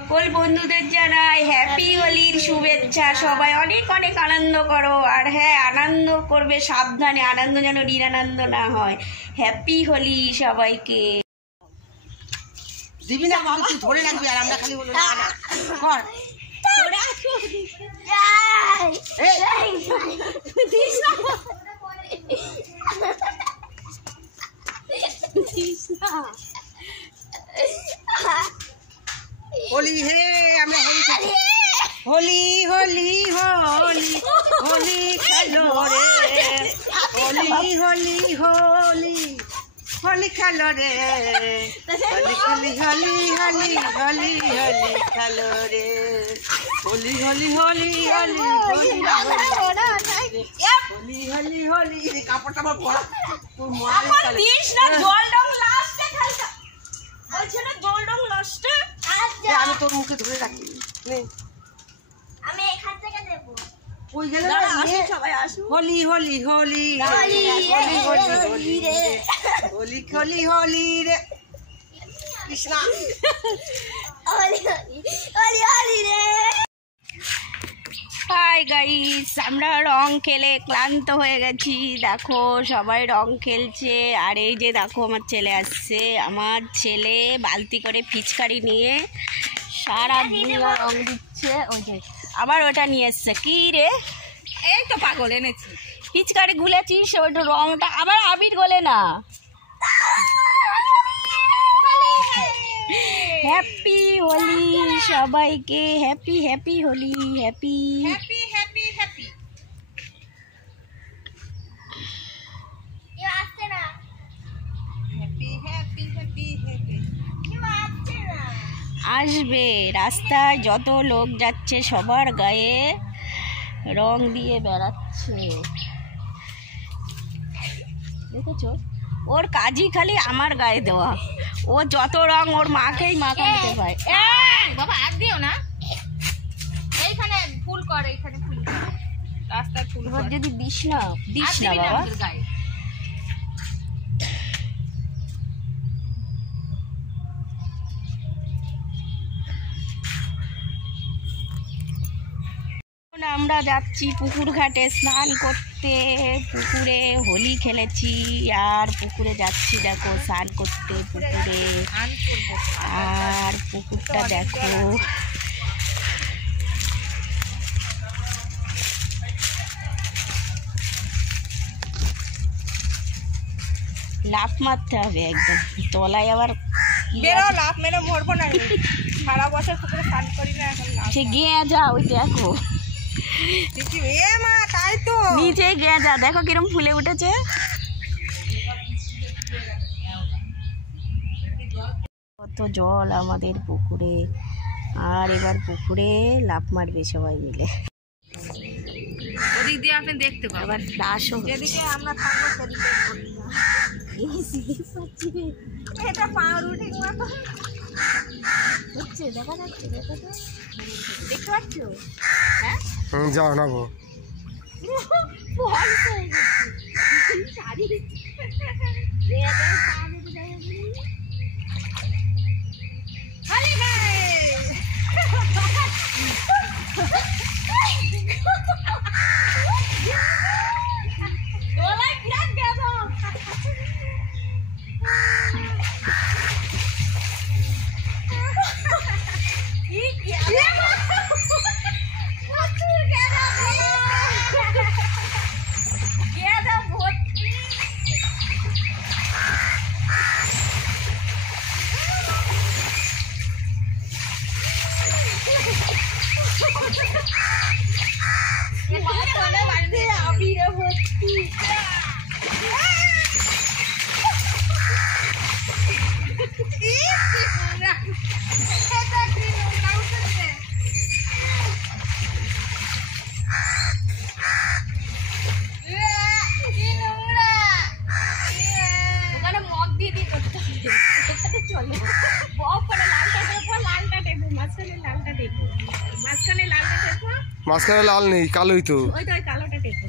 সকল বন্ধুদের জানাই হ্যাপি হোলির শুভেচ্ছা। সবাই অনেক অনেক আনন্দ করো, আর হ্যাঁ আনন্দ করবে সাবধানে, আনন্দ যেন নিরানন্দ না হয়। হ্যাপি হোলি সবাইকে। দিবি না বাবা, তুই ধরে রাখবি আর আমরা খালি বলবো না না কর। হোলি হে আমরা হোলি হোলি হোলি হোলি খেলো রে, হোলি হোলি হোলি হোলি খেলো রে, হোলি হোলি হোলি হোলি হোলি হোলি খেলো রে, হোলি হোলি হোলি হোলি হোলি হোলি হোলি হোলি। কাপড়টা আমার পরা তোর মনে দিস না, জল ডং লাস্টে খাইছা বলছ না, জল ডং লাস্টে। আমি তোর মুখে ধরে রাখি নে, আমি এখান থেকে দেব। কই গেল সবাই আসুন। হোলি হোলি হোলি হোলি হোলি হোলি রে, হোলি হোলি হোলি রে কৃষ্ণা, হোলি হোলি হোলি রে। হাই গাইস, আমরা রং খেলে ক্লান্ত হয়ে গেছি। দেখো সবাই রং খেলছে, আর এই যে দেখো আমার ছেলে আসছে। আমার ছেলে বালতি করে পিচকারি নিয়ে সারা দুনিয়া রং দিচ্ছে। ওই যে আবার ওটা নিয়ে এসছে। কি রে? এই তো পাগল এনেছি, পিচকারি গুলেছিস, ওইটা রংটা আবার আবির গলে না। হ্যাপি হোলি সবাইকে, happy happy Holi, happy happy happy happy. আসবে। রাস্তায় যত লোক যাচ্ছে সবার গায়ে রং দিয়ে বেড়াচ্ছে, দেখেছো? ওর কাজই খালি আমার গায়ে দেওয়া। ও যত রং ওর মাকেই মাখাতে পায়। বাবা আর দিও না, এইখানে ফুল করে, এইখানে ফুল করে, রাস্তায় ফুল এবার করে। যদি দিস না বাবা। গায়ে আমরা যাচ্ছি পুকুর ঘাটে স্নান করতে। পুকুরে হোলি খেলেছি আর পুকুরে যাচ্ছি, দেখো স্নান করতে পুকুরে। আর পুকুরটা দেখো, লাফ মারতে হবে একদম তলায়। আবার লাভ মেরে মরবো না, সারা বছর পুকুরে স্নান করি না, এখন সে গিয়ে যা, ওই দেখো এ মা, তাই তো নিচে গিয়ে যা, দেখো কিরম ফুলে উঠেছে। কত জল আমাদের পুকুরে, আর এবার পুকুরে লাফ মারবে সবাই মিলে। ওদিক দিয়ে আপনি দেখতে পাবেন, আবার ফ্লাশও যেদিকে আমরা থাকবো সেদিকে এটা পাউরুটির মতো হচ্ছে, দেখা যাচ্ছে, দেখো তো, দেখতে পাচ্ছ? হ্যাঁ যাও না গো, মাঝখানে লাল নেই, কালোই তো। ওই তো ওই কালোটা টেপো।